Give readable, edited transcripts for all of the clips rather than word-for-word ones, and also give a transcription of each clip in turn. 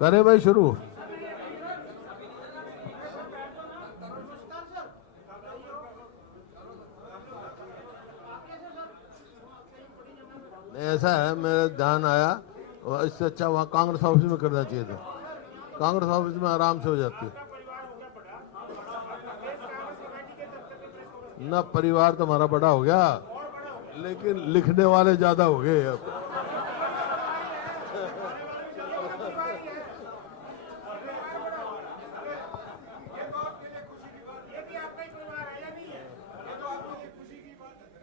करे भाई शुरू। ऐसा है, मेरा ध्यान आया, और इससे अच्छा वहाँ कांग्रेस ऑफिस में करना चाहिए था। कांग्रेस ऑफिस में आराम से हो जाती है ना। परिवार तो हमारा बड़ा हो गया, लेकिन लिखने वाले ज्यादा हो गए अब।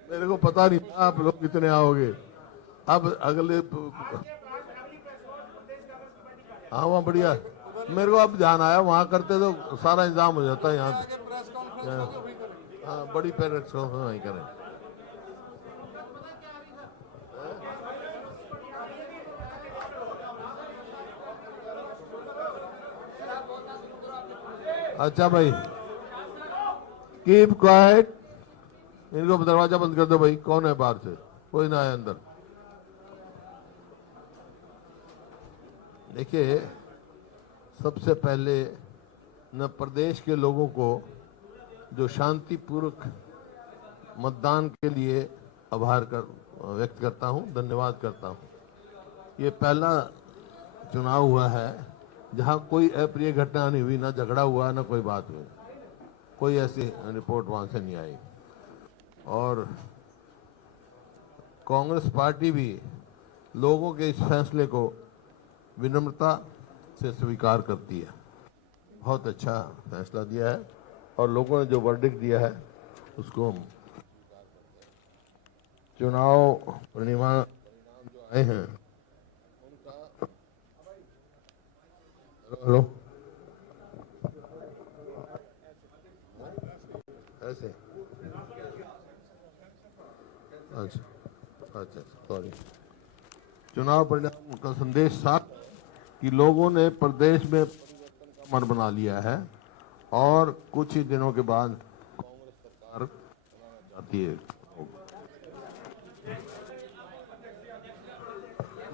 मेरे को पता नहीं था आप लोग कितने आओगे। अब अगले, हाँ वहाँ बढ़िया, मेरे को अब ध्यान आया, वहाँ करते तो सारा इंतजाम हो जाता है। यहाँ हाँ बड़ी पेरेंट्स को वहीं करें। अच्छा भाई, कीप क्वाइट। इनको दरवाजा बंद कर दो भाई। कौन है बाहर से? कोई ना आए अंदर। देखिए, सबसे पहले न प्रदेश के लोगों को जो शांतिपूर्वक मतदान के लिए आभार व्यक्त करता हूं, धन्यवाद करता हूं। ये पहला चुनाव हुआ है जहां कोई अप्रिय घटना नहीं हुई, ना झगड़ा हुआ, ना कोई बात हुई, कोई ऐसी रिपोर्ट वहां से नहीं आई। और कांग्रेस पार्टी भी लोगों के इस फैसले को विनम्रता से स्वीकार करती है। बहुत अच्छा फैसला दिया है और लोगों ने जो वर्डिक्ट दिया है उसको हम चुनाव परिणाम जो आए हैं उनका। हेलो, ऐसे अच्छा सॉरी। चुनाव परिणाम का संदेश साफ कि लोगों ने प्रदेश में परिवर्तन का मन बना लिया है और कुछ ही दिनों के बाद कांग्रेस सरकार बनाना चाहती है।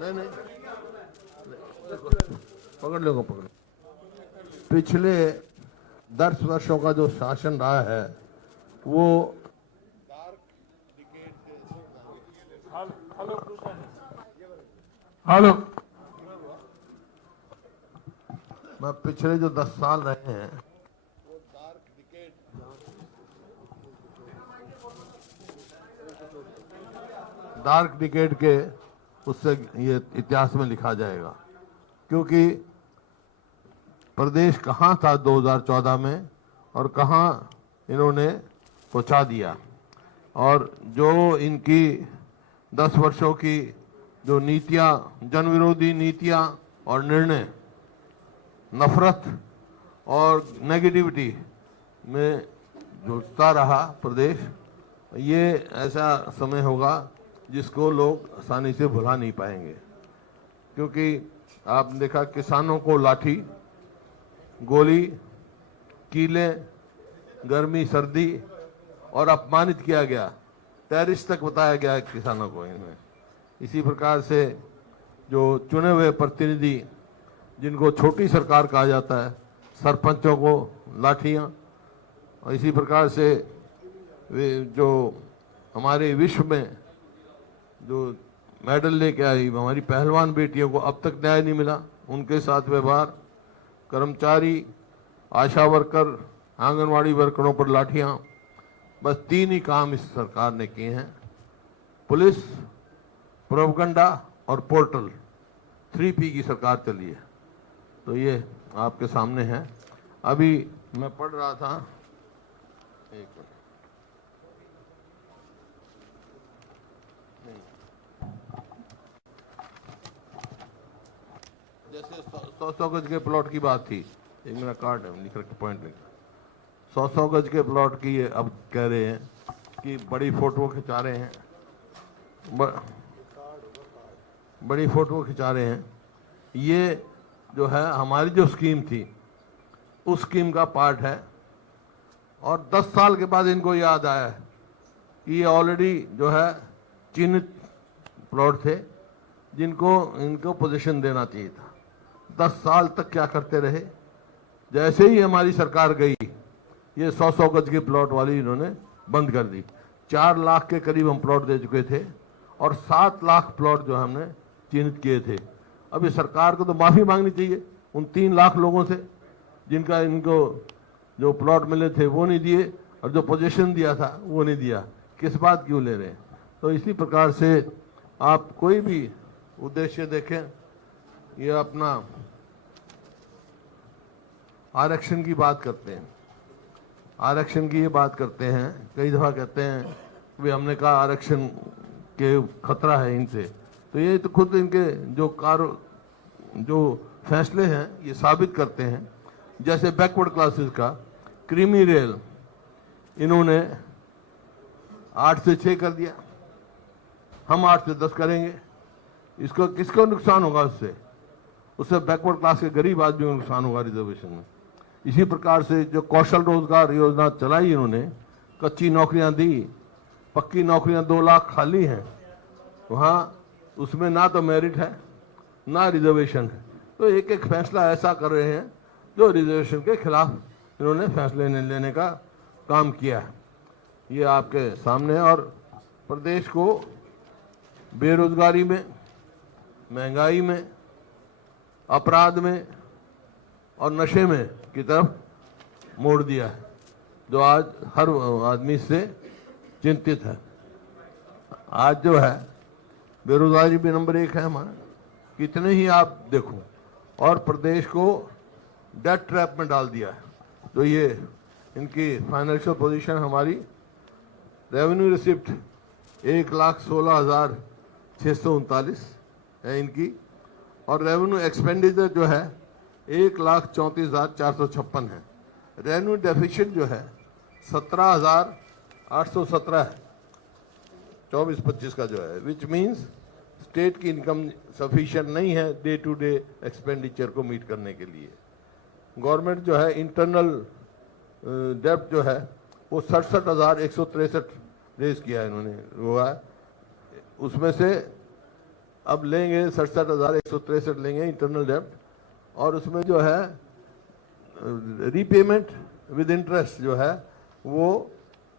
नहीं, पकड़ लो। पिछले 10 वर्षों का जो शासन रहा है वो हेलो, मैं पिछले जो 10 साल रहे हैं वो डार्क डिकेड के उससे ये इतिहास में लिखा जाएगा। क्योंकि प्रदेश कहां था 2014 में और कहां इन्होंने पहुंचा दिया। और जो इनकी 10 वर्षों की जो नीतियां, जन विरोधी नीतियां और निर्णय, नफरत और नेगेटिविटी में जुटता रहा प्रदेश, ये ऐसा समय होगा जिसको लोग आसानी से भुला नहीं पाएंगे। क्योंकि आपने देखा, किसानों को लाठी, गोली, कीले, गर्मी सर्दी और अपमानित किया गया, टेररिस्ट तक बताया गया किसानों को इनमें। इसी प्रकार से जो चुने हुए प्रतिनिधि, जिनको छोटी सरकार कहा जाता है, सरपंचों को लाठियां। और इसी प्रकार से जो हमारे विश्व में जो मेडल लेके आई हमारी पहलवान बेटियों को अब तक न्याय नहीं मिला, उनके साथ व्यवहार, कर्मचारी, आशा वर्कर, आंगनवाड़ी वर्करों पर लाठियां। बस 3 ही काम इस सरकार ने किए हैं: पुलिस, प्रोपगंडा और पोर्टल। 3P की सरकार चली है। तो ये आपके सामने है। अभी मैं पढ़ रहा था, एक मिनट, जैसे 100 गज के प्लॉट की बात थी, एक मेरा कार्ड है, लिख रखा पॉइंट लिख, 100 गज के प्लॉट की ये अब कह रहे हैं कि बड़ी फोटो खिंचा रहे हैं, बड़ी फोटो खिंचा रहे हैं। ये जो है हमारी जो स्कीम थी उस स्कीम का पार्ट है। और 10 साल के बाद इनको याद आया कि ये ऑलरेडी जो है चिन्हित प्लॉट थे जिनको इनको पोजीशन देना चाहिए था। 10 साल तक क्या करते रहे। जैसे ही हमारी सरकार गई, ये 100-100 गज के प्लॉट वाली इन्होंने बंद कर दी। 4 लाख के करीब हम प्लॉट दे चुके थे और 7 लाख प्लॉट जो हमने चिन्हित किए थे। अब इस सरकार को तो माफी मांगनी चाहिए उन 3 लाख लोगों से जिनका इनको जो प्लॉट मिले थे वो नहीं दिए और जो पोजीशन दिया था वो नहीं दिया। किस बात क्यों ले रहे हैं? तो इसी प्रकार से आप कोई भी उद्देश्य देखें, ये अपना आरक्षण की बात करते हैं, आरक्षण की ये बात करते हैं, कई दफा कहते हैं वे हमने कहा आरक्षण के खतरा है इनसे। तो ये तो खुद इनके जो फैसले हैं ये साबित करते हैं। जैसे बैकवर्ड क्लासेस का क्रीमी रेल इन्होंने 8 से 6 कर दिया, हम 8 से 10 करेंगे। इसको किसको नुकसान होगा? उससे बैकवर्ड क्लास के गरीब आदमी को नुकसान होगा रिजर्वेशन में। इसी प्रकार से जो कौशल रोजगार योजना चलाई इन्होंने, कच्ची नौकरियां दी, पक्की नौकरियां 2 लाख खाली हैं, वहाँ उसमें ना तो मेरिट है ना रिजर्वेशन है। तो एक एक फैसला ऐसा कर रहे हैं जो रिजर्वेशन के खिलाफ इन्होंने फैसले लेने का काम किया है। ये आपके सामने। और प्रदेश को बेरोजगारी में, महंगाई में, अपराध में और नशे में की तरफ मोड़ दिया है, जो आज हर आदमी से चिंतित है। आज जो है बेरोजगारी भी नंबर 1 है हमारा, कितने ही आप देखो, और प्रदेश को डेट ट्रैप में डाल दिया है। तो ये इनकी फाइनेंशियल पोजीशन हमारी, रेवेन्यू रिसिप्ट 1,16,639 है इनकी, और रेवेन्यू एक्सपेंडिचर जो है 1,34,456 है। रेवेन्यू डेफिसिट जो है 17,817 है 24-25 का जो है, विच मीन्स स्टेट की इनकम सफिशिएंट नहीं है डे टू डे एक्सपेंडिचर को मीट करने के लिए। गवर्नमेंट जो है इंटरनल डेब्ट जो है वो 67,163 रेज किया है इन्होंने, वो है उसमें से अब लेंगे 67,163 लेंगे इंटरनल डेब्ट, और उसमें जो है रीपेमेंट विद इंटरेस्ट जो है वो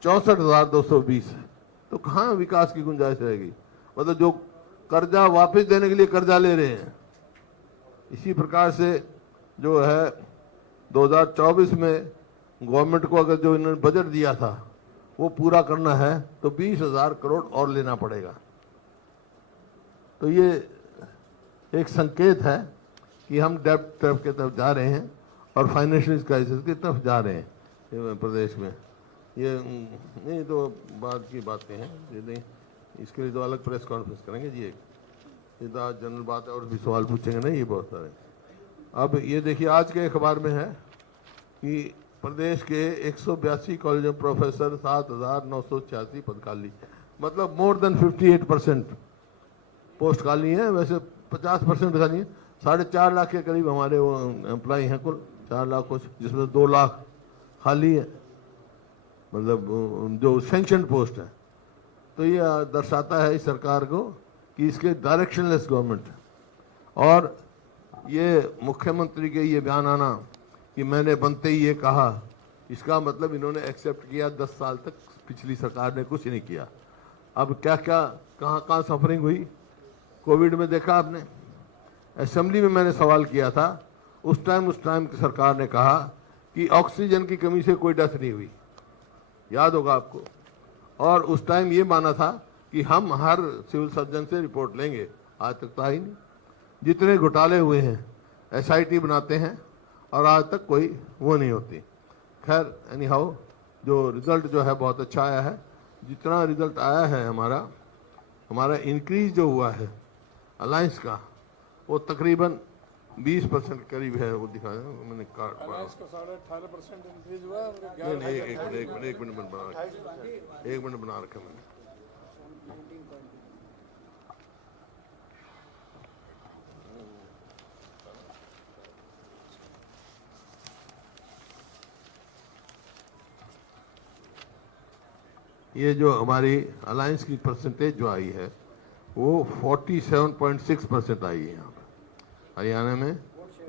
64,220 है। तो कहाँ विकास की गुंजाइश रहेगी? मतलब जो कर्जा वापस देने के लिए कर्जा ले रहे हैं। इसी प्रकार से जो है 2024 में गवर्नमेंट को अगर जो इन्होंने बजट दिया था वो पूरा करना है तो 20,000 करोड़ और लेना पड़ेगा। तो ये एक संकेत है कि हम डेब्ट ट्रैप की तरफ जा रहे हैं और फाइनेंशियल क्राइसिस की तरफ जा रहे हैं प्रदेश में। ये नहीं तो बाद की बातें हैं, ये नहीं, इसके लिए तो अलग प्रेस कॉन्फ्रेंस करेंगे जी। ये तो आज जनरल बात है और भी सवाल पूछेंगे नहीं, ये बहुत सारे। अब ये देखिए आज के अखबार में है कि प्रदेश के 182 कॉलेज में प्रोफेसर 7,986 पद खाली, मतलब मोर देन 58% पोस्ट खाली है। वैसे 50% खाली है। 4.5 लाख के करीब हमारे वो एम्प्लॉय हैं कुल, 4 लाख कुछ, जिसमें 2 लाख खाली है, मतलब जो सैंक्शन पोस्ट है। तो ये दर्शाता है इस सरकार को कि इसके डायरेक्शनलेस गवर्नमेंट है। और ये मुख्यमंत्री के ये बयान आना कि मैंने बनते ही ये कहा, इसका मतलब इन्होंने एक्सेप्ट किया 10 साल तक पिछली सरकार ने कुछ नहीं किया। अब क्या क्या कहाँ सफरिंग हुई कोविड में देखा आपने। असेंबली में मैंने सवाल किया था, उस टाइम की सरकार ने कहा कि ऑक्सीजन की कमी से कोई डेथ नहीं हुई, याद होगा आपको। और उस टाइम ये माना था कि हम हर सिविल सर्जन से रिपोर्ट लेंगे, आज तक तो आई नहीं। जितने घोटाले हुए हैं SIT बनाते हैं और आज तक कोई वो नहीं होती। खैर एनी हाउ, जो रिजल्ट जो है बहुत अच्छा आया है। जितना रिजल्ट आया है हमारा इंक्रीज जो हुआ है अलायंस का, वो तकरीबन 20% करीब है। वो दिखा मैंने कार्ड पढ़ा, 18% इंक्रीज हुआ। नहीं एक मिनट बना रखा मैंने। ये जो हमारी अलायंस की परसेंटेज जो आई है वो 47.6% आई है यहाँ पर। हरियाणा में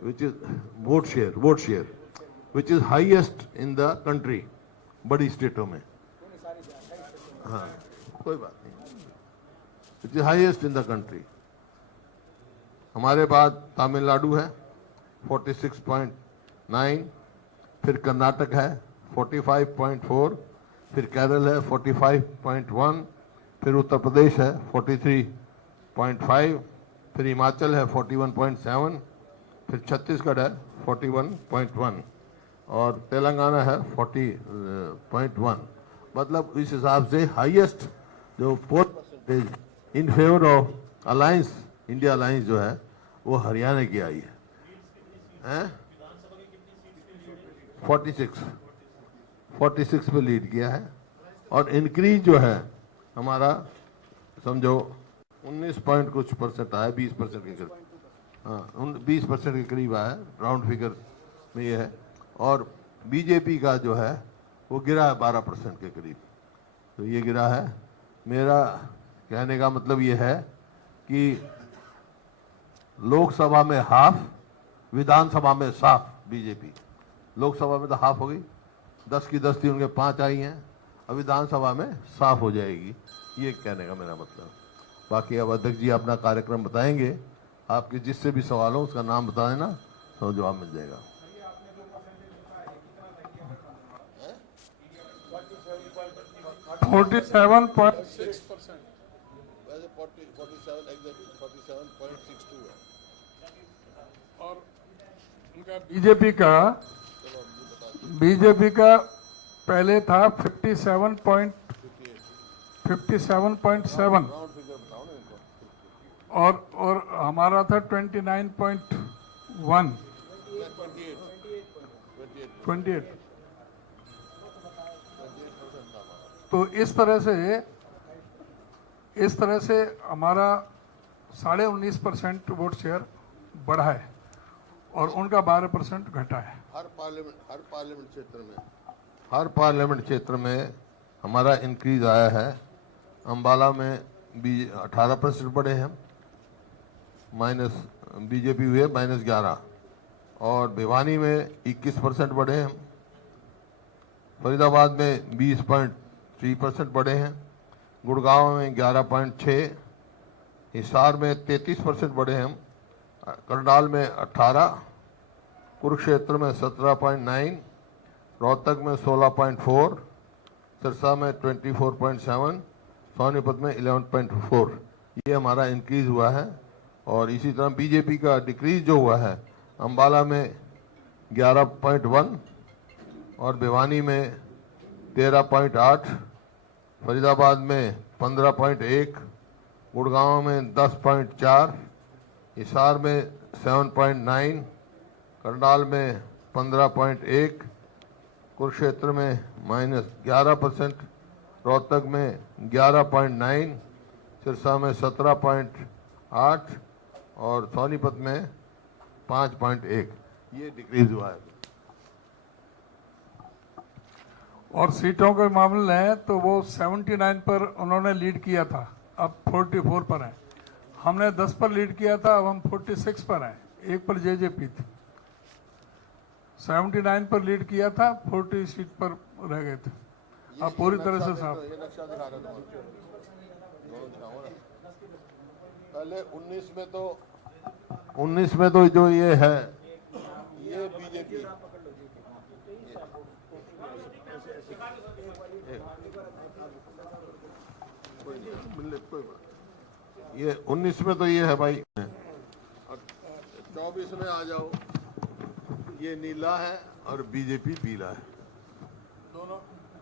which is vote share, which is highest in the country, बड़ी स्टेटों में. हाँ, कोई बात नहीं. Which is highest in the country. हमारे बाद तमिलनाडु है 46.9, फिर कर्नाटक है 45.4, फिर केरल है 45.1, फिर उत्तर प्रदेश है 43.5, फिर हिमाचल है 41.7, फिर छत्तीसगढ़ है 41.1 और तेलंगाना है 40.1. मतलब इस हिसाब से हाईएस्ट जो poll percentage in favour of alliance, India alliance जो है वो हरियाणा की आई है. 46 पे लीड किया है. और इंक्रीज जो है हमारा समझो 19 पॉइंट कुछ परसेंट आया, 20% के करीब. हाँ, 20% के करीब आया, राउंड फिगर में ये है. और बीजेपी का जो है वो गिरा है 12% के करीब. तो ये गिरा है. मेरा कहने का मतलब ये है कि लोकसभा में हाफ, विधानसभा में साफ बीजेपी. लोकसभा में तो हाफ हो गई, 10 की 10 थी, उनके 5 आई हैं. अब विधानसभा में साफ हो जाएगी, ये कहने का मेरा मतलब. बाकी अब अध्यक्ष जी अपना कार्यक्रम बताएंगे. आपके जिससे भी सवाल हो उसका नाम बता देना तो जवाब मिल जाएगा. 47.6%. 47.62 है. और उनका बीजेपी का पहले था 57.7 और हमारा था 29.1. 28. तो इस तरह से हमारा 19.5% वोट शेयर बढ़ा है और उनका 12% घटा है. हर पार्लियामेंट क्षेत्र में हमारा इंक्रीज आया है. अंबाला में 18% बढ़े हैं, माइनस बीजेपी हुए -11. और भिवानी में 21% बढ़े हैं. फरीदाबाद में 20.3% बढ़े हैं. गुड़गांव में 11.6, हिसार में 33% बढ़े हैं. करनाल में 18, कुरुक्षेत्र में 17.9, रोहतक में 16.4, सिरसा में 24.7, सोनीपत में 11.4. ये हमारा इंक्रीज हुआ है. और इसी तरह बीजेपी का डिक्रीज जो हुआ है, अंबाला में 11.1 और भिवानी में 13.8, फरीदाबाद में 15.1, गुड़गांव में 10.4, हिसार में 7.9, करनाल में 15.1, कुरुक्षेत्र में -11%, रोहतक में 11.9, सिरसा में 17.8 और सोनीपत में 5.1. ये डिक्रीज हुआ है. और सीटों के मामले में तो वो 79 पर उन्होंने लीड किया था, अब 44 पर है. हमने 10 पर लीड किया था, अब हम 46 पर हैं. 1 पर जेजेपी थी. 79 पर लीड किया था, 40 सीट पर रह गए थे. अब पूरी तरह से साफ. पहले 19 में तो जो ये है, ये बीजेपी, ये 19 में तो ये है भाई. 24 में आ जाओ, ये नीला है और बीजेपी पीला है.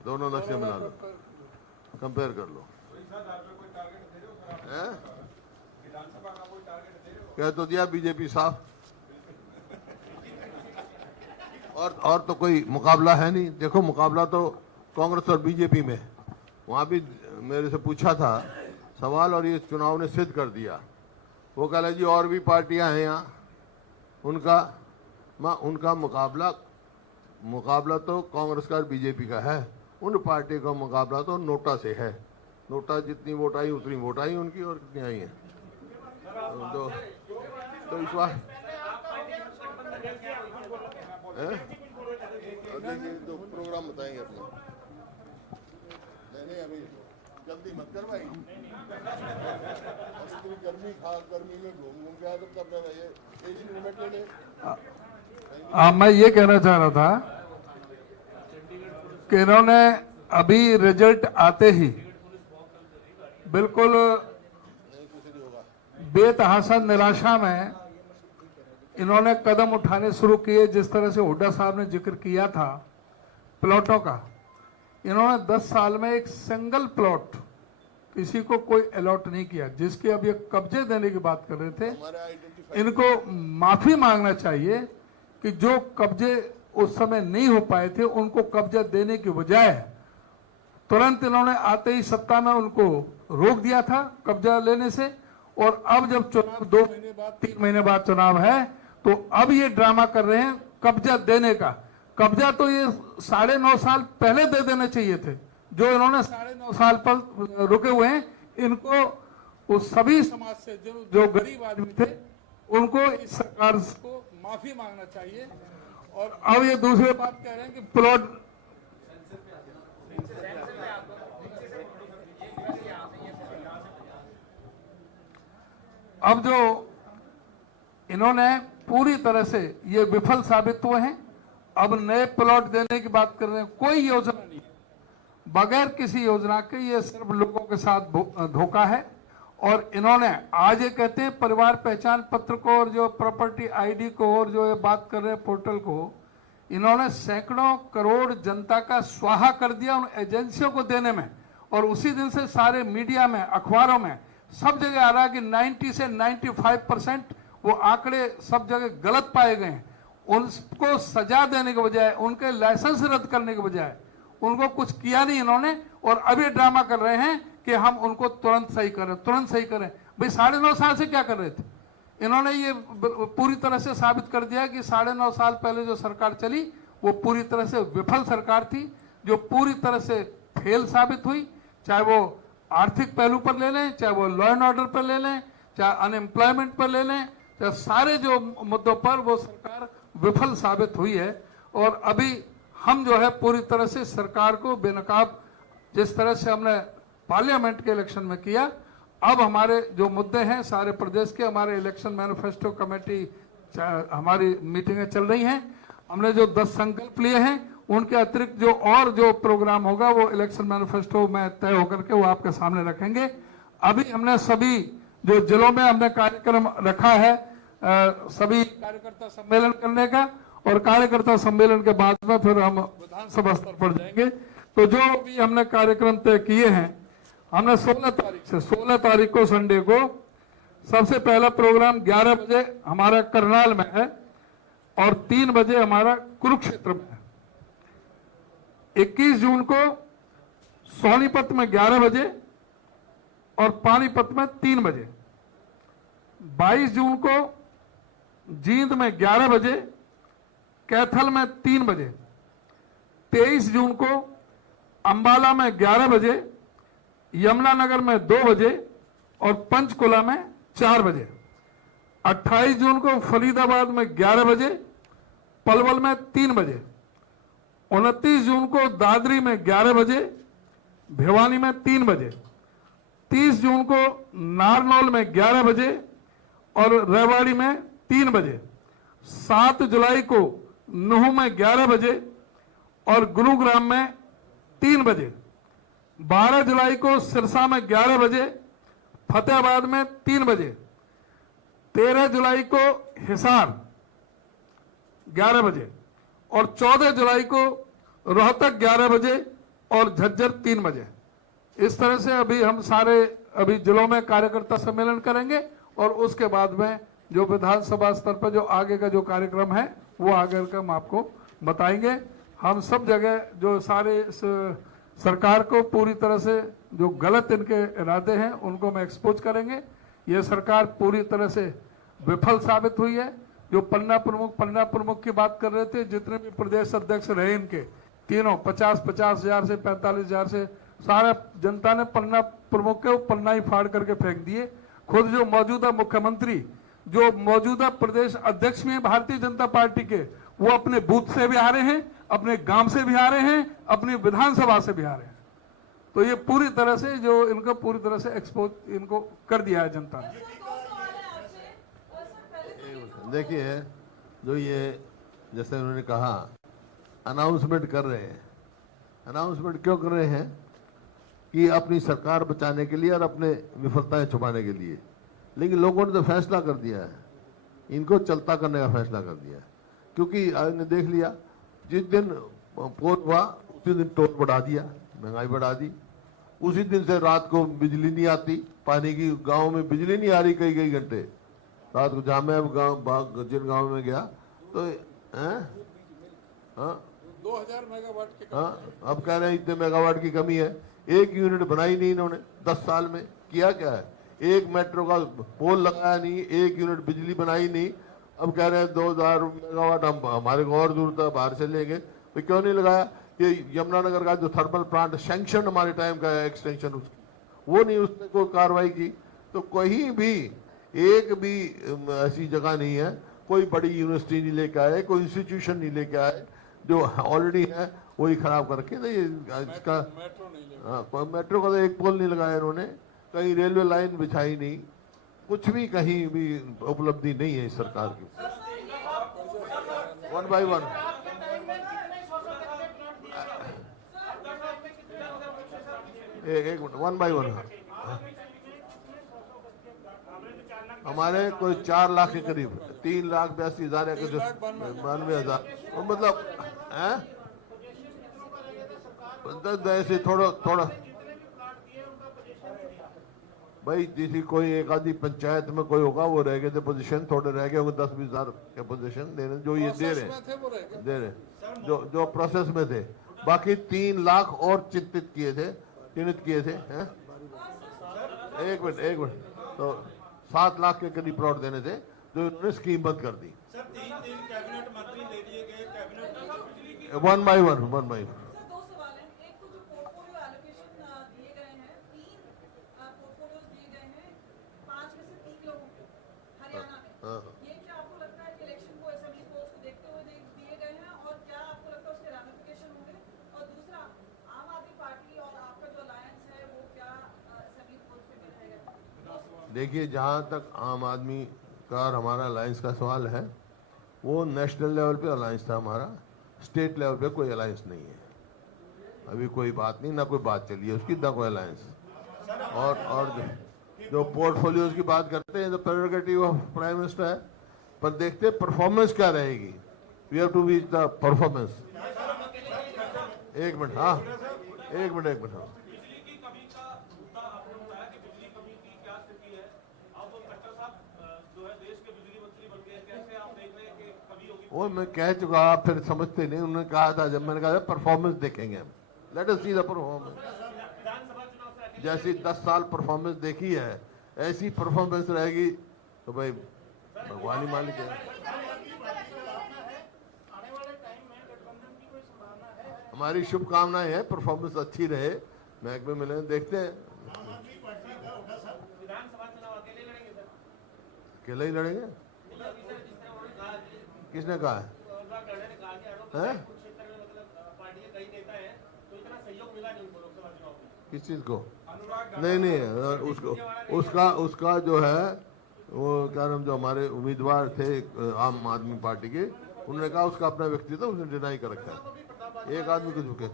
दोनों नक्शे मिला लो, कंपेयर कर लो. कह तो दिया बीजेपी साफ. और तो कोई मुकाबला है नहीं. देखो मुकाबला तो कांग्रेस और बीजेपी में. वहां भी मेरे से पूछा था सवाल और ये चुनाव ने सिद्ध कर दिया. वो कह रहे जी और भी पार्टियां हैं यहाँ, उनका मुकाबला तो कांग्रेस का और बीजेपी का है. उन पार्टी का मुकाबला तो नोटा से है. नोटा जितनी वोट आई उतनी वोट आई उनकी, और कितनी आई है. तो इस बार तो प्रोग्राम बताएंगे अपना। नहीं अभी जल्दी मत कर भाई, गर्मी में घूम के आ तो कब ये मैं ये कहना चाह रहा था कि इन्होंने अभी रिजल्ट आते ही बिल्कुल बेतहाशा निराशा में इन्होंने कदम उठाने शुरू किए। जिस तरह से हुड्डा साहब ने जिक्र किया था प्लॉटों का, इन्होंने 10 साल में एक सिंगल प्लॉट किसी को कोई अलॉट नहीं किया। जिसकी अब ये कब्जे देने की बात कर रहे थे, इनको माफी मांगना चाहिए कि जो कब्जे उस समय नहीं हो पाए थे उनको कब्जा देने की बजाय तुरंत इन्होंने आते ही सत्ता में उनको रोक दिया था कब्जा लेने से। और अब जब चुनाव 2 महीने बाद 3 महीने बाद चुनाव है तो अब ये ड्रामा कर रहे हैं कब्जा देने का। कब्जा तो ये 9.5 साल पहले दे देने चाहिए थे। जो इन्होंने 9.5 साल पर रुके हुए हैं, इनको उस सभी समाज से जो गरीब आदमी थे उनको इस सरकार को माफी मांगना चाहिए। और अब ये दूसरी बात कह रहे हैं कि प्लॉट अब जो इन्होंने पूरी तरह से ये विफल साबित हुए हैं। अब नए प्लॉट देने की बात कर रहे हैं, कोई योजना नहीं है, बगैर किसी योजना के ये सिर्फ लोगों के साथ धोखा है। और इन्होंने आज ये कहते हैं परिवार पहचान पत्र को और जो प्रॉपर्टी आईडी को और जो ये बात कर रहे हैं पोर्टल को, इन्होंने सैकड़ों करोड़ जनता का स्वाहा कर दिया उन एजेंसियों को देने में। और उसी दिन से सारे मीडिया में, अखबारों में, सब जगह आ रहा है कि 90 से 95% वो आंकड़े सब जगह गलत पाए गए हैं। उनको सजा देने के बजाय, उनके लाइसेंस रद्द करने के बजाय उनको कुछ किया नहीं इन्होंने। और अभी ड्रामा कर रहे हैं कि हम उनको तुरंत सही करें, तुरंत सही करें। भाई 9.5 साल से क्या कर रहे थे इन्होंने? ये पूरी तरह से साबित कर दिया कि 9.5 साल पहले जो सरकार चली वो पूरी तरह से विफल सरकार थी, जो पूरी तरह से फेल साबित हुई। चाहे वो आर्थिक पहलू पर ले लें, चाहे वो लॉ एंड ऑर्डर पर ले लें, चाहे अनएम्प्लॉयमेंट पर ले लें, चाहे सारे जो मुद्दों पर वो सरकार विफल साबित हुई है। और अभी हम जो है पूरी तरह से सरकार को बेनकाब, जिस तरह से हमने पार्लियामेंट के इलेक्शन में किया, अब हमारे जो मुद्दे हैं सारे प्रदेश के, हमारे इलेक्शन मैनिफेस्टो कमेटी हमारी मीटिंगें चल रही हैं। हमने जो 10 संकल्प लिए हैं उनके अतिरिक्त जो और जो प्रोग्राम होगा वो इलेक्शन मैनिफेस्टो में तय होकर के वो आपके सामने रखेंगे। अभी हमने सभी जो जिलों में हमने कार्यक्रम रखा है सभी कार्यकर्ता सम्मेलन करने का, और कार्यकर्ता सम्मेलन के बाद में फिर हम विधानसभा स्तर पर जाएंगे। तो जो भी हमने कार्यक्रम तय किए हैं, हमने 16 तारीख को संडे को सबसे पहला प्रोग्राम 11 बजे हमारा करनाल में है और 3 बजे हमारा कुरुक्षेत्र में है। 21 जून को सोनीपत में 11 बजे और पानीपत में 3 बजे। 22 जून को जींद में 11 बजे, कैथल में 3 बजे। 23 जून को अंबाला में 11 बजे, यमुनानगर में 2 बजे और पंचकुला में 4 बजे। 28 जून को फरीदाबाद में 11 बजे, पलवल में 3 बजे। 29 जून को दादरी में 11 बजे, भिवानी में 3 बजे। 30 जून को नारनौल में 11 बजे और रेवाड़ी में 3 बजे। 7 जुलाई को नुह में 11 बजे और गुरुग्राम में 3 बजे। 12 जुलाई को सिरसा में 11 बजे, फतेहाबाद में 3 बजे। 13 जुलाई को हिसार 11 बजे और 14 जुलाई को रोहतक 11 बजे और झज्जर 3 बजे। इस तरह से अभी हम सारे जिलों में कार्यकर्ता सम्मेलन करेंगे और उसके बाद में जो विधानसभा स्तर पर जो आगे का जो कार्यक्रम है वो आगे का हम आपको बताएंगे। हम सब जगह जो सारे सरकार को पूरी तरह से जो गलत इनके इरादे हैं उनको हम एक्सपोज करेंगे। ये सरकार पूरी तरह से विफल साबित हुई है। जो पन्ना प्रमुख की बात कर रहे थे, जितने भी प्रदेश अध्यक्ष रहे इनके तीनों 50-50 हजार से 45 हजार से, सारा जनता ने पन्ना प्रमुख के पन्ना ही फाड़ करके फेंक दिए। खुद जो मौजूदा मुख्यमंत्री, जो मौजूदा प्रदेश अध्यक्ष में भारतीय जनता पार्टी के, वो अपने बूथ से भी आ रहे हैं, अपने गांव से भी आ रहे हैं, अपनी विधानसभा से भी आ रहे हैं। तो ये पूरी तरह से जो इनको पूरी तरह से एक्सपोज इनको कर दिया है जनता ने। देखिए, जो ये जैसे उन्होंने कहा अनाउंसमेंट कर रहे हैं, अनाउंसमेंट क्यों कर रहे हैं कि अपनी सरकार बचाने के लिए और अपने विफलताएं छुपाने के लिए। लेकिन लोगों ने तो फैसला कर दिया है, इनको चलता करने का फैसला कर दिया है। क्योंकि आपने देख लिया, जिस दिन पोल हुआ उसी दिन टोल बढ़ा दिया, महंगाई बढ़ा दी। उसी दिन से रात को बिजली नहीं आती, पानी की गांव में बिजली नहीं आ रही कई कई घंटे रात को। जहां मैं गाँव जिन गाँव में गया तो 2000 मेगावाट के अब कह रहे हैं इतने मेगावाट की कमी है। एक यूनिट बनाई नहीं इन्होंने 10 साल में। किया क्या है, एक मेट्रो का पोल लगाया नहीं, एक यूनिट बिजली बनाई नहीं। अब कह रहे हैं 2000 मेगावाट हम हमारे को और दूर तक बाहर से लेंगे। तो क्यों नहीं लगाया? ये यमुनानगर का जो थर्मल प्लांट सैंक्शन हमारे टाइम का है, एक्सटेंशन उसकी, वो नहीं उसने कोई कार्रवाई की। तो कहीं भी एक भी ऐसी जगह नहीं है, कोई बड़ी यूनिवर्सिटी नहीं लेके आए, कोई इंस्टीट्यूशन नहीं लेके आए, जो ऑलरेडी है वही खराब करके। तो ये इसका मेट्रो का तो एक पोल नहीं लगाया इन्होंने, कहीं रेलवे लाइन बिछाई नहीं, कुछ भी कहीं भी उपलब्धि नहीं है इस सरकार की। 1 by 1 एक मिनट, 1 by 1 हमारे कोई 4 लाख के करीब, 3,82,000 या 92,000 मतलब है। ऐसे थोड़ा थोड़ा भाई, जिसी कोई एक आधी पंचायत में कोई होगा वो रह गए थे पोजीशन, थोड़े रह गए होंगे 10-20 हजार के पोजीशन देने, जो ये दे रहे जो प्रोसेस में थे। बाकी 3 लाख और चिन्हित किए थे हैं? एक मिनट तो 7 लाख के करीब प्लॉट देने थे जो इन्होंने स्कीम बंद कर दी। 1 by 1 ये क्या आपको लगता है कि इलेक्शन को असेंबली पोल्स को देखते हुए दिए गए हैं, और क्या आपको लगता है उसके रैमिफिकेशन होंगे? और दूसरा, आम आदमी पार्टी और आपका जो अलायंस है वो क्या असेंबली पोल्स पे भी रहेगा? देखिए, जहाँ तक आम आदमी का और हमारा अलायंस का सवाल है, वो नेशनल लेवल पे अलायंस था हमारा, स्टेट लेवल पे कोई अलायंस नहीं है। अभी कोई बात नहीं, ना कोई बात चली है उसकी, ना कोई अलायंस। और जो पोर्टफोलियोज की बात करते हैं, तो प्रेरोगेटिव ऑफ प्राइम मिनिस्टर है, पर देखते परफॉर्मेंस क्या रहेगी। We have to reach the performance. एक मिनट हाँ। बिजली की कमी का मुद्दा आपने बताया कि बिजली कमी की क्या स्थिति है। अब खट्टर साहब जो है देश के बिजली मंत्री बन गए, कैसे आप देख रहे हैं कि कमी होगी? वो मैं कह चुका, आप फिर समझते नहीं। उन्होंने कहा था, जब मैंने कहा परफॉर्मेंस देखेंगे हम, let us see the performance. जैसी 10 साल परफॉर्मेंस देखी है, ऐसी परफॉर्मेंस रहेगी तो भाई भगवान ही मालिक है। हमारी शुभकामनाएं हैं, परफॉर्मेंस अच्छी रहे, महकमे मिले, देखते हैं। अकेले ही लड़ेंगे? किसने कहा है? किस चीज को? नहीं, उसका जो है वो क्या नाम, जो हमारे उम्मीदवार थे आम आदमी पार्टी के, उन्होंने कहा उसका अपना व्यक्तित्व, उसने डिनाई कर रखा है। एक आदमी को झुके,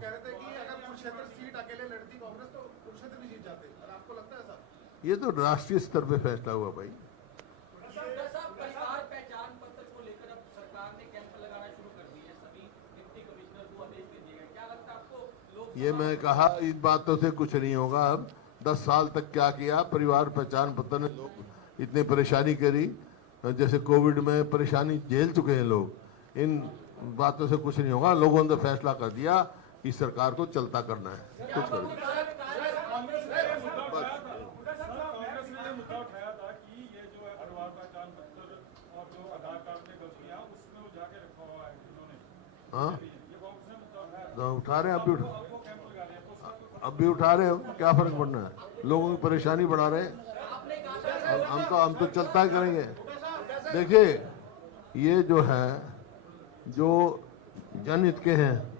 ये तो राष्ट्रीय स्तर पे फैसला हुआ भाई। ये मैं कहा, इन बातों से कुछ नहीं होगा। अब 10 साल तक क्या किया, परिवार पहचान पत्र ने लोग इतनी परेशानी करी, जैसे कोविड में परेशानी झेल चुके हैं लोग। इन बातों से कुछ नहीं होगा। लोगों ने फैसला कर दिया कि सरकार को चलता करना है, कुछ कर हाँ तो उठा रहे हैं, अब भी उठा रहे हो, क्या फर्क पड़ना है? लोगों की परेशानी बढ़ा रहे हैं। हम तो चलता ही करेंगे। देखिए, ये जो है, जो जनहित के हैं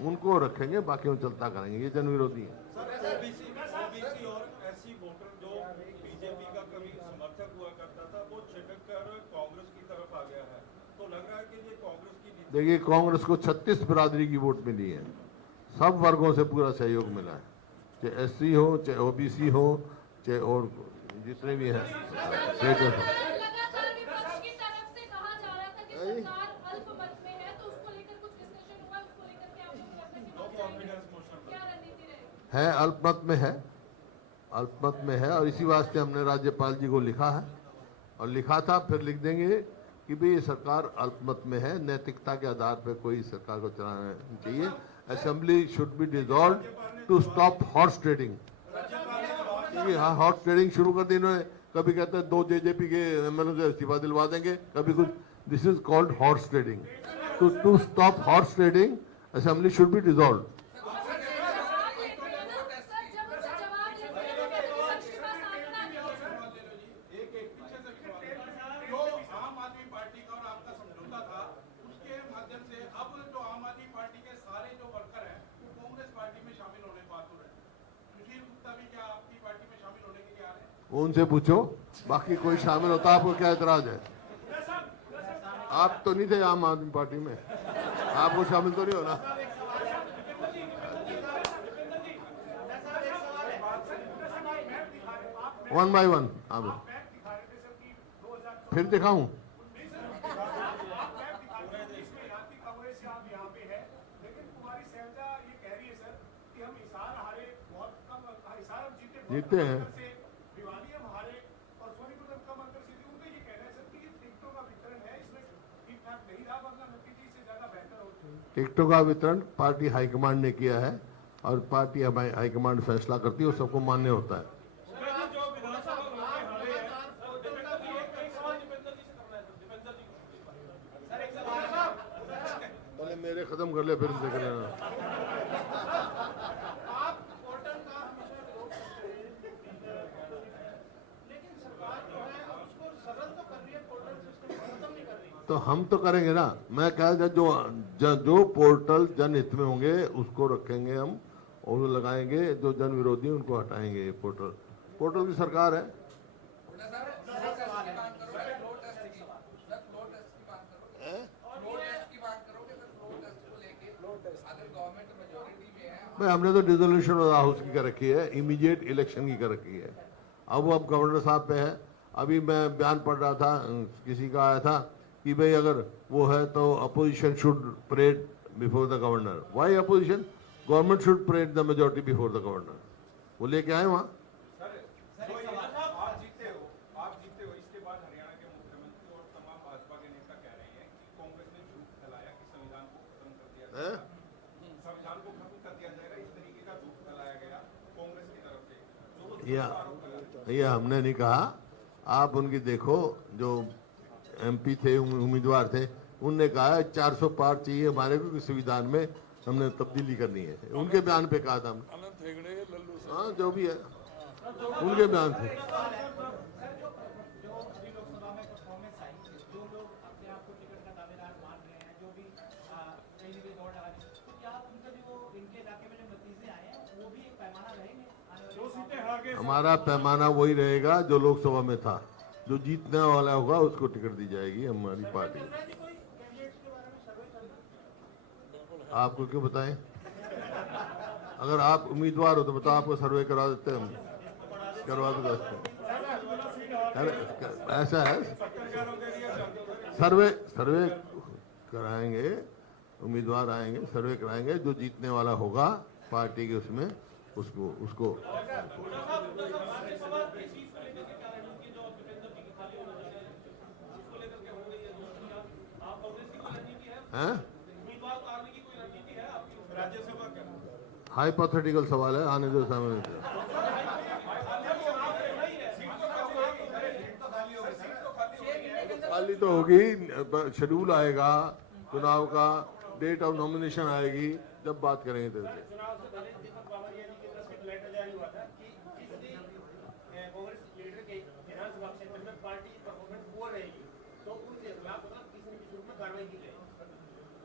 उनको रखेंगे, बाकी हम चलता करेंगे। ये जन विरोधी है। ओबीसी और एससी वोटर जो बीजेपी का कभी समर्थक हुआ करता था वो छिटक कर कांग्रेस की तरफ आ गया है, तो लग रहा है कि ये कांग्रेस की नीति। देखिए, कांग्रेस को 36 बिरादरी की वोट मिली है, सब वर्गों से पूरा सहयोग मिला है, चाहे एससी हो, चाहे ओबीसी हो, चाहे और जितने भी हैं। लगातार विपक्ष की तरफ से कहा जा रहा था कि सरकार अल्पमत में है, तो उसको लेकर कुछ डिस्कशन हुआ, उसको लेकर के आप लोग लगता है कि बात करेंगे? क्या रणनीति रहेगी? है अल्पमत में है, अल्पमत में है, और इसी वास्ते हमने राज्यपाल जी को लिखा है, और लिखा था, फिर लिख देंगे कि भाई ये सरकार अल्पमत में है, नैतिकता के आधार पर कोई सरकार को चलाना चाहिए। Assembly should be dissolve to stop horse trading. हाँ, हॉर्स ट्रेडिंग शुरू कर दी इन्होंने। कभी कहते हैं 2 जेजेपी के एमएलए से इस्तीफा दिलवा देंगे, कभी कुछ। This is called horse trading. To stop horse trading assembly should be dissolve. जो आम आदमी पार्टी का और आपका समझौता था, उसके माध्यम से अब जो आम आदमी पार्टी के सारे जो वर्कर हैं वो कांग्रेस पार्टी में शामिल होने को आतुर है। सुशील गुप्ता भी क्या आपकी पार्टी में शामिल होने के लिए आ रहे हैं? उनसे पूछो, बाकी कोई शामिल होता, आपको क्या एतराज है? आप तो नहीं थे आम आदमी पार्टी में, आपको शामिल तो नहीं होना। वन बाय वन आप फिर दिखाऊं? जीते हैं। टिकटों का वितरण पार्टी हाईकमांड ने किया है, और पार्टी हाईकमांड फैसला करती है, वो सबको मान्य होता है। पहले मेरे खत्म कर ले, फिर इनसे कर लेना। तो हम तो करेंगे ना। मैं कह रहा जो पोर्टल जनहित में होंगे उसको रखेंगे हम, और वो लगाएंगे। जो जन विरोधी हैं उनको हटाएंगे। पोर्टल की सरकार है। भाई, हमने तो डिसोल्यूशन हाउस की कर रखी है, इमीडिएट इलेक्शन की कर रखी है। अब वो गवर्नर साहब पे है। अभी मैं बयान पढ़ रहा था, किसी का आया था कि भाई अगर वो है तो opposition should parade before the governor. Why opposition? Government should parade the majority before the governor. वो लेके आए वहाँ। आप जीते हो, इसके बाद हरियाणा के मुख्यमंत्री और तमाम भाजपा के नेता कह रहे हैं कि कांग्रेस ने झूठ फैलाया कि संविधान को खत्म कर दिया जाएगा, संविधान को खत्म कर दिया जाएगा, इस तरीके का झूठ फैलाया गया कांग्रेस की तरफ से। यह हमने नहीं कहा। आप उनकी देखो, जो एमपी थे, उम्मीदवार थे, उनने कहा 400 पार चाहिए हमारे को, संविधान में हमने तब्दीली करनी है। उनके बयान पे कहा था हमने। हाँ, जो भी है उनके बयान थे। हमारा पैमाना वही रहेगा जो लोकसभा में था। जो जीतने वाला होगा उसको टिकट दी जाएगी हमारी पार्टी। आपको क्यों बताएं? अगर आप उम्मीदवार हो तो बताओ, आपको सर्वे करा देते हैं हम, करवा दो। ऐसा है, सर्वे कराएंगे, उम्मीदवार आएंगे, सर्वे कराएंगे, जो जीतने वाला होगा पार्टी के उसमें उसको हाइपोथेटिकल सवाल है, आने दो सामने। खाली तो होगी, शेड्यूल आएगा चुनाव का, डेट ऑफ नॉमिनेशन आएगी, जब बात करेंगे तो।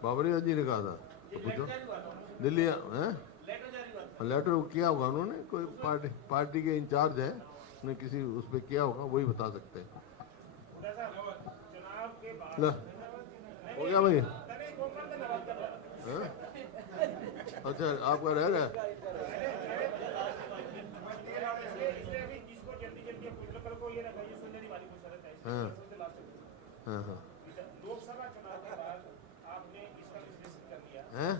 बाबरी जी ने कहा था, तो पूछो दिल्ली है लेटर किया होगा उन्होंने, कोई पार्टी के इंचार्ज है, उन्हें किसी उस पर किया होगा, वही बता सकते हैं। ला, हो गया भाई? हाँ? अच्छा आपका रह गया? हाँ हाँ हाँ लोकसभा चुनाव के बाद आपने इसका विश्लेषण कर लिया, हैं?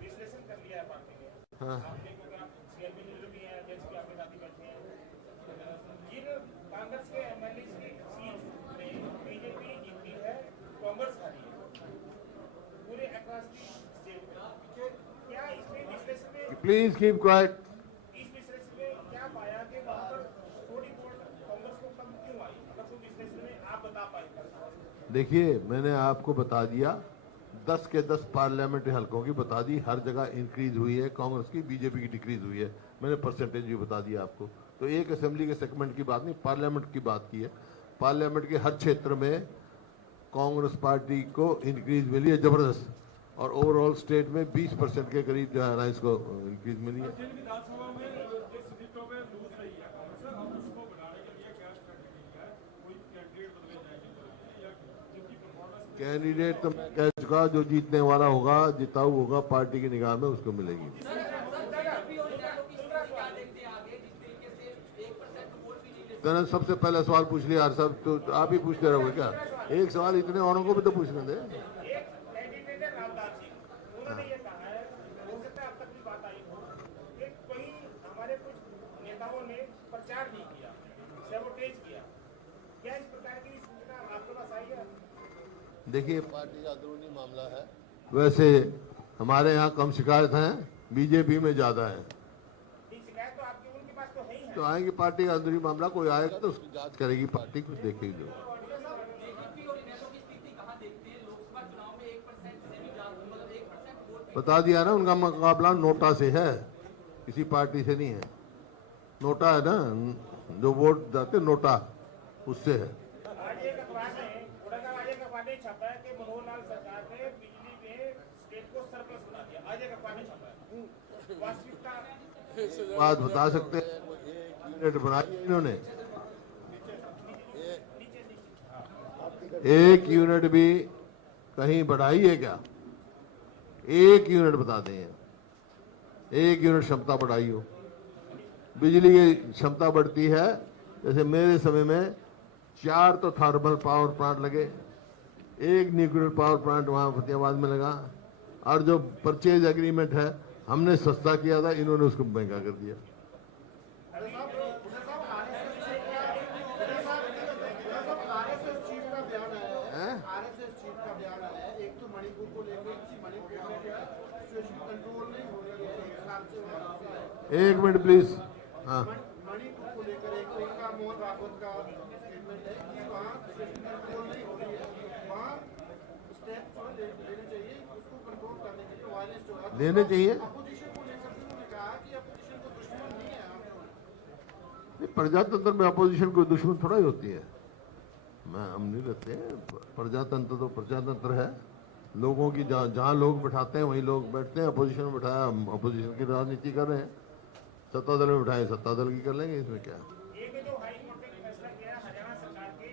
विश्लेषण कर लिया है पार्टी ने। हाँ आपने सीएम भी हैं, अध्यक्ष भी आपके साथ ही बैठे हैं। जिन कांग्रेस के एमएलए की सीट में बीजेपी जीती है, कांग्रेस हारी है पूरे अक्रॉस दी स्टेट में, क्या इसमें विश्लेषण में, प्लीज कीप क्वाइट। इस विश्लेषण में क्या पाया कि वहां पर थोड़ी वोट कांग्रेस को कम क्यों आई? अगर कोई विश्लेषण में आप बता पाए। देखिए मैंने आपको बता दिया, 10 के 10 पार्लियामेंट्री हलकों की बता दी, हर जगह इंक्रीज हुई है, कांग्रेस की बीजेपी की डिक्रीज हुई है, मैंने परसेंटेज भी बता दिया आपको। तो एक असेंबली के सेगमेंट की बात नहीं, पार्लियामेंट की बात की है। पार्लियामेंट के हर क्षेत्र में कांग्रेस पार्टी को इंक्रीज मिली है जबरदस्त, और ओवरऑल स्टेट में 20% के करीब जो है ना इसको इंक्रीज मिली है। जिन विधानसभा में जिस सीटों में लूज रही है कांग्रेस, अब उसको बढ़ाने के लिए क्या स्ट्रेटजी है? कोई कैंडिडेट बदले जाएंगे या जिनकी परफॉर्मेंस? कैंडिडेट तो मैं कह चुका, जो जीतने वाला होगा, जिताऊ होगा, पार्टी की निगाह में उसको मिलेगी। मैंने सबसे पहले सवाल पूछ लिया यार, सब तो आप ही पूछते रहोगे क्या? एक सवाल इतने औरों को भी तो पूछने दे। एक कैंडिडेट है रामदास जी, उन्होंने ये कहा है, हो सकता है अब तक भी बात आई हो, कि कई हमारे कुछ नेताओं ने प्रचार नहीं किया, सैबोटेज किया। क्या इस प्रकार की सूचना आपके पास आई है? देखिए पार्टी का अंदरूनी मामला है, वैसे हमारे यहाँ कम शिकायत हैं, बीजेपी में ज्यादा है। शिकायत तो आपकी उनके पास तो है ही है। तो आएंगे, पार्टी का अंदरूनी मामला कोई आएगा तो उसकी जांच करेगी पार्टी, कुछ देखेगी जो। बता दिया ना, उनका मुकाबला नोटा से है, किसी पार्टी से नहीं है। नोटा है ना, जो वोट जाते नोटा, उससे है। आज एक अखबार ने, आज एक अखबार ने छापा है कि मनोहर लाल सरकार ने बिजली में स्टेट को सरप्लस बना दिया। आज एक अखबार ने छापा है। वास्तविकता बात बता सकते हैं, यूनिट बनाई है इन्होंने, एक यूनिट भी कहीं बढ़ाई है क्या? एक यूनिट बता दें, एक यूनिट क्षमता बढ़ाई हो। बिजली की क्षमता बढ़ती है, जैसे मेरे समय में 4 तो थर्मल पावर प्लांट लगे, एक न्यूक्लियर पावर प्लांट वहां फतेहाबाद में लगा, और जो परचेज एग्रीमेंट है हमने सस्ता किया था, इन्होंने उसको महंगा कर दिया। एक मिनट प्लीज। हाँ मणिपुर को लेकर एक उनका मोहन रावत का स्टेटमेंट है कि वहाँ सिचुएशन कंट्रोल नहीं हो रही है, वहाँ स्टेप जो लेने चाहिए उसको कंट्रोल करने के लिए, वायलेंस जो है लेने चाहिए। अपोजिशन को लेकर भी उन्होंने कहा कि अपोजिशन को दुश्मन नहीं है हम। प्रजातंत्र में अपोजिशन कोई दुश्मन थोड़ा ही होती है, हम नहीं रहते। प्रजातंत्र तो प्रजातंत्र है, लोगों की जहाँ लोग बैठाते हैं वहीं लोग बैठते हैं। अपोजिशन में बैठाया, हम अपोजिशन की राजनीति कर रहे हैं, सत्ता दल में बैठाए सत्ता दल की कर लेंगे, इसमें क्या। एक जो हाई कोर्ट ने फैसला किया हरियाणा सरकार के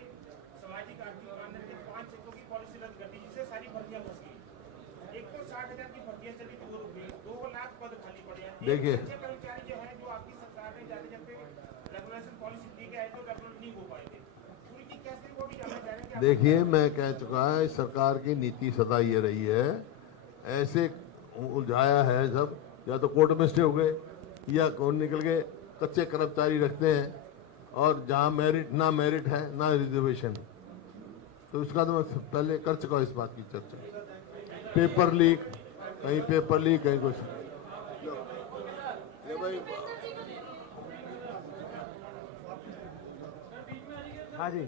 सामाजिक आर्थिक मानदंड के 5 क्षेत्रों की पॉलिसी रद्द कर दी, जिससे सारी भर्तियां फंस गई। एक तो 60,000 की भर्तियां चली तो 2 रुपये, 2 लाख पद खाली पड़े हैं। देखिए कर्मचारी जो है, जो आपकी सरकार ने जाते जाते रेगुलेशन पॉलिसी दी गई तो रेगुलेट नहीं हो पाएंगे, उनकी कैसे वो भी जानना चाह रहे हैं। देखिए मैं कह चुका है, सरकार की नीति सदा ये रही है, ऐसे उलझाया है सब, या तो कोर्ट में स्टे हो गए या कौन निकल गए, कच्चे कर्मचारी रखते हैं, और जहाँ मेरिट ना मेरिट है ना रिजर्वेशन, तो उसका तो मैं पहले कर चुका हूँ इस बात की चर्चा। पेपर लीक, कहीं पेपर लीक, कहीं कुछ। ये भाई हाँ जी,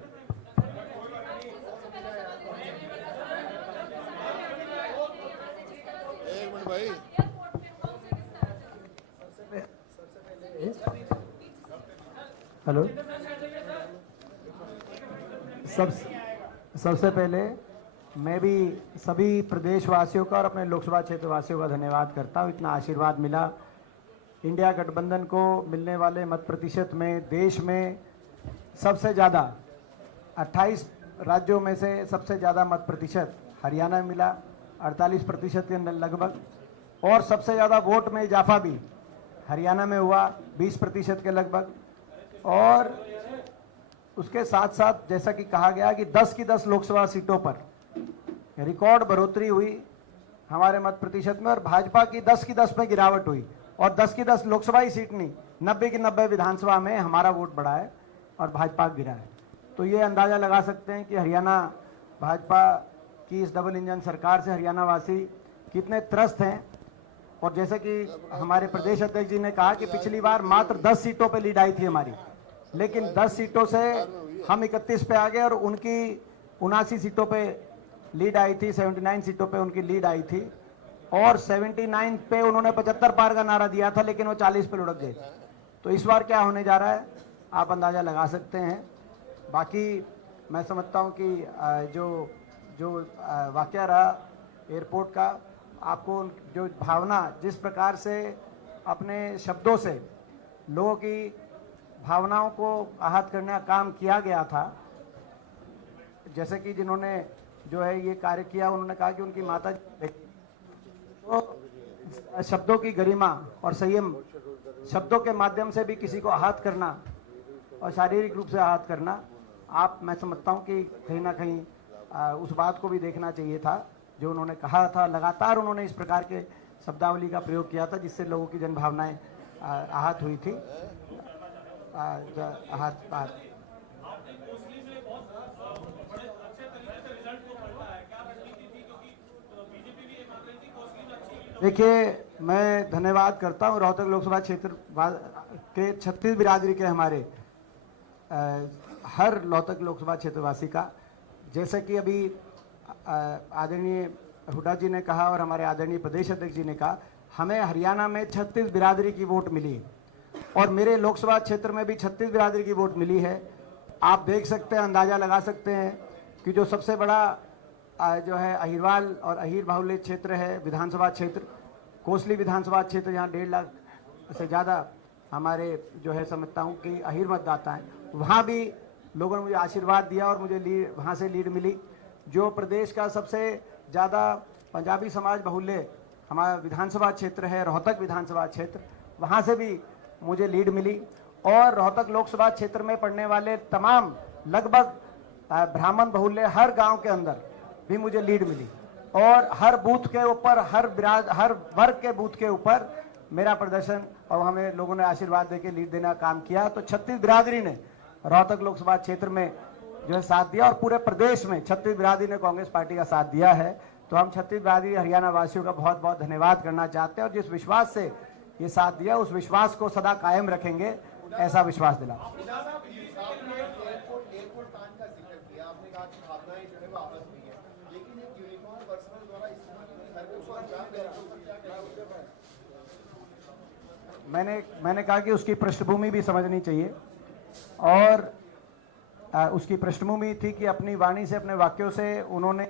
एक मिनट भाई, हेलो। सबसे पहले मैं भी सभी प्रदेशवासियों का और अपने लोकसभा क्षेत्र वासियों का धन्यवाद करता हूँ। इतना आशीर्वाद मिला। इंडिया गठबंधन को मिलने वाले मत प्रतिशत में देश में सबसे ज़्यादा 28 राज्यों में से सबसे ज़्यादा मत प्रतिशत हरियाणा में मिला, 48% के लगभग, और सबसे ज़्यादा वोट में इजाफा भी हरियाणा में हुआ 20% के लगभग। और उसके साथ साथ जैसा कि कहा गया कि 10 की 10 लोकसभा सीटों पर रिकॉर्ड बढ़ोतरी हुई हमारे मत प्रतिशत में, और भाजपा की 10 की 10 में गिरावट हुई, और 10 की 10 लोकसभा ही सीट नहीं, 90 की 90 विधानसभा में हमारा वोट बढ़ा है और भाजपा गिरा है। तो ये अंदाज़ा लगा सकते हैं कि हरियाणा भाजपा की इस डबल इंजन सरकार से हरियाणा वासी कितने त्रस्त हैं। और जैसे कि हमारे प्रदेश अध्यक्ष जी ने कहा कि पिछली बार मात्र 10 सीटों पे लीड आई थी हमारी, लेकिन 10 सीटों से हम 31 पे आ गए और उनकी 79 सीटों पे लीड आई थी, 79 सीटों पे उनकी लीड आई थी, और 79 पे उन्होंने 75 पार का नारा दिया था, लेकिन वो 40 पे लुढ़क गए। तो इस बार क्या होने जा रहा है आप अंदाज़ा लगा सकते हैं। बाकी मैं समझता हूँ कि जो वाकया रहा एयरपोर्ट का, आपको जो भावना जिस प्रकार से अपने शब्दों से लोगों की भावनाओं को आहत करने का काम किया गया था, जैसे कि जिन्होंने जो है ये कार्य किया, उन्होंने कहा कि उनकी माता तो शब्दों की गरिमा और संयम, शब्दों के माध्यम से भी किसी को आहत करना और शारीरिक रूप से आहत करना, मैं समझता हूँ कि कहीं ना कहीं उस बात को भी देखना चाहिए था जो उन्होंने कहा था। लगातार उन्होंने इस प्रकार के शब्दावली का प्रयोग किया था जिससे लोगों की जनभावनाएं आहत हुई थी। आहत देखिए, मैं धन्यवाद करता हूँ रोहतक लोकसभा क्षेत्र के 36 बिरादरी के हमारे हर रोहतक लोकसभा क्षेत्रवासी का। जैसे कि अभी आदरणीय हुड्डा जी ने कहा और हमारे आदरणीय प्रदेश अध्यक्ष जी ने कहा, हमें हरियाणा में 36 बिरादरी की वोट मिली और मेरे लोकसभा क्षेत्र में भी 36 बिरादरी की वोट मिली है। आप देख सकते हैं, अंदाज़ा लगा सकते हैं कि जो सबसे बड़ा जो है अहिरवाल और अहिर बाहुल्य क्षेत्र है, विधानसभा क्षेत्र कोसली विधानसभा क्षेत्र, यहाँ 1.5 लाख से ज़्यादा हमारे जो है समझता हूँ कि अहिर मतदाता हैं, वहाँ भी लोगों ने मुझे आशीर्वाद दिया और मुझे वहाँ से लीड मिली। जो प्रदेश का सबसे ज़्यादा पंजाबी समाज बाहुल्य हमारा विधानसभा क्षेत्र है, रोहतक विधानसभा क्षेत्र, वहाँ से भी मुझे लीड मिली। और रोहतक लोकसभा क्षेत्र में पड़ने वाले तमाम लगभग ब्राह्मण बाहुल्य हर गांव के अंदर भी मुझे लीड मिली, और हर बूथ के ऊपर, हर वर्ग के बूथ के ऊपर मेरा प्रदर्शन और हमें लोगों ने आशीर्वाद देके लीड देने का काम किया। तो 36 बिरादरी ने रोहतक लोकसभा क्षेत्र में जो है साथ दिया, और पूरे प्रदेश में 36 बिरादरी ने कांग्रेस पार्टी का साथ दिया है। तो हम 36 बिरादरी हरियाणा वासियों का बहुत बहुत धन्यवाद करना चाहते हैं, और जिस विश्वास से ये साथ दिया उस विश्वास को सदा कायम रखेंगे, ऐसा विश्वास दिला। मैंने कहा कि उसकी पृष्ठभूमि भी समझनी चाहिए, और उसकी पृष्ठभूमि थी कि अपनी वाणी से, अपने वाक्यों से उन्होंने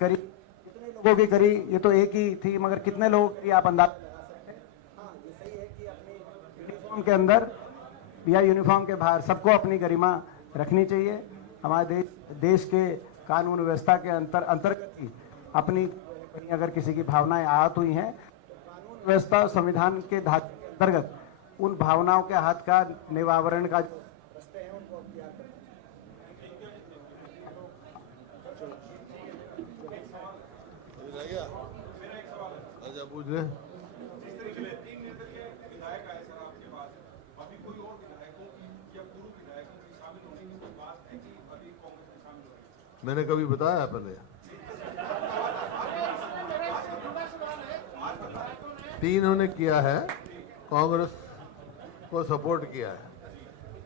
करी, कितने लोगों की करी ये तो एक ही थी, मगर कितने लोगों की आप अंदाजा लगा सकते हैं। हाँ, ये सही है कि अपनी यूनिफॉर्म के अंदर या यूनिफॉर्म के बाहर सबको अपनी गरिमा रखनी चाहिए। हमारे देश के कानून व्यवस्था के अंतर्गत ही अपनी अगर किसी की भावनाएं आहत हुई हैं, कानून व्यवस्था संविधान के धागे के अंतर्गत उन भावनाओं के हाथ का निवारण का रास्ते हैं उनको अख्तियार करें। अच्छा, पूछ ले। मैंने कभी बताया पहले? 3 उन्होंने किया है, कांग्रेस को सपोर्ट किया है,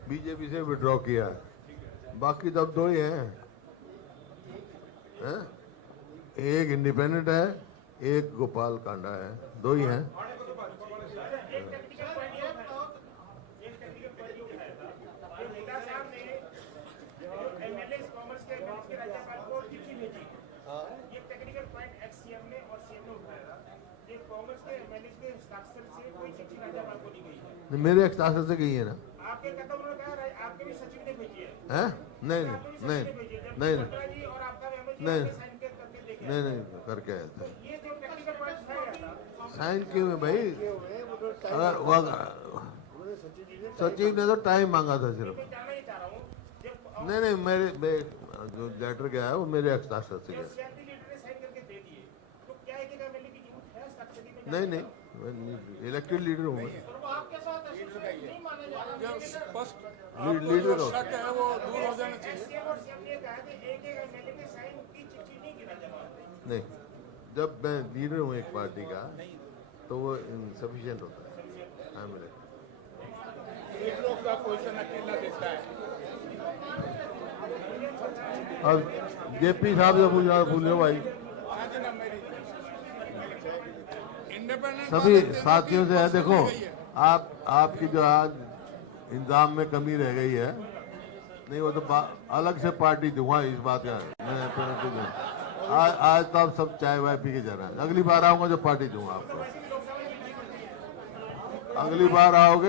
बीजेपी से विड्रॉ किया है, बाकी तब 2 ही हैं। एक इंडिपेंडेंट है, एक गोपाल कांडा है, 2 ही हैं। आपके राज्यपाल को चिट्ठी भेजी ये टेक्निकल पॉइंट एक्स-सीएम ने और सीएम ने उठाया था ये कांग्रेस के एमएलए के हस्ताक्षर से कोई चिट्ठी राज्यपाल को नहीं गई है मेरे हस्ताक्षर से गई है ना। आपके कदम उन्होंने कहा आपके भी सचिव ने भेजी है हैं? नहीं नहीं नहीं नहीं जी और आपका एमएलए नहीं साइन करके देखे नहीं करके आया था। ये जो टेक्निकल पॉइंट उठाया था साइन क्यों है भाई? अगर वो सचिव ने तो टाइम मांगा था सिर्फ। मैं जानना ही चाह रहा हूँ जब नहीं मेरे जो लेटर गया है वो मेरे हस्ताक्षर से गया। सीआरपी लीडर ने साइन करके दे दिए तो क्या है कि एमएलए की जरूरत है हस्ताक्षर की में नहीं इलेक्टेड लीडर हूँ मैं। और वो आपके साथ नहीं माने जा रहा जो स्पष्ट लीडर हो। शक है वो दूर हो जाना चाहिए। सीएम और सीएम ने कहा कि एक एमएलए के साइन की चिट्ठी नहीं गिना जवाब नहीं, जब मैं लीडर हूँ एक पार्टी का तो वो इनसफिशिएंट होता है। हाँ मेरे एक लोग का क्वेश्चन अकेला देता है। अब जेपी साहब से पूछ रहा भूलियो भाई। इंडिपेंडेंट सभी साथियों से है, देखो आपकी जो आज इंतजाम में कमी रह गई है, नहीं वो तो अलग से पार्टी दूंगा इस बात का मैं पेनल्टी दूंगा। आज तो आप सब चाय वाय पी के जा रहे हैं। अगली बार आऊंगा जो पार्टी दूंगा आपको। अगली बार आओगे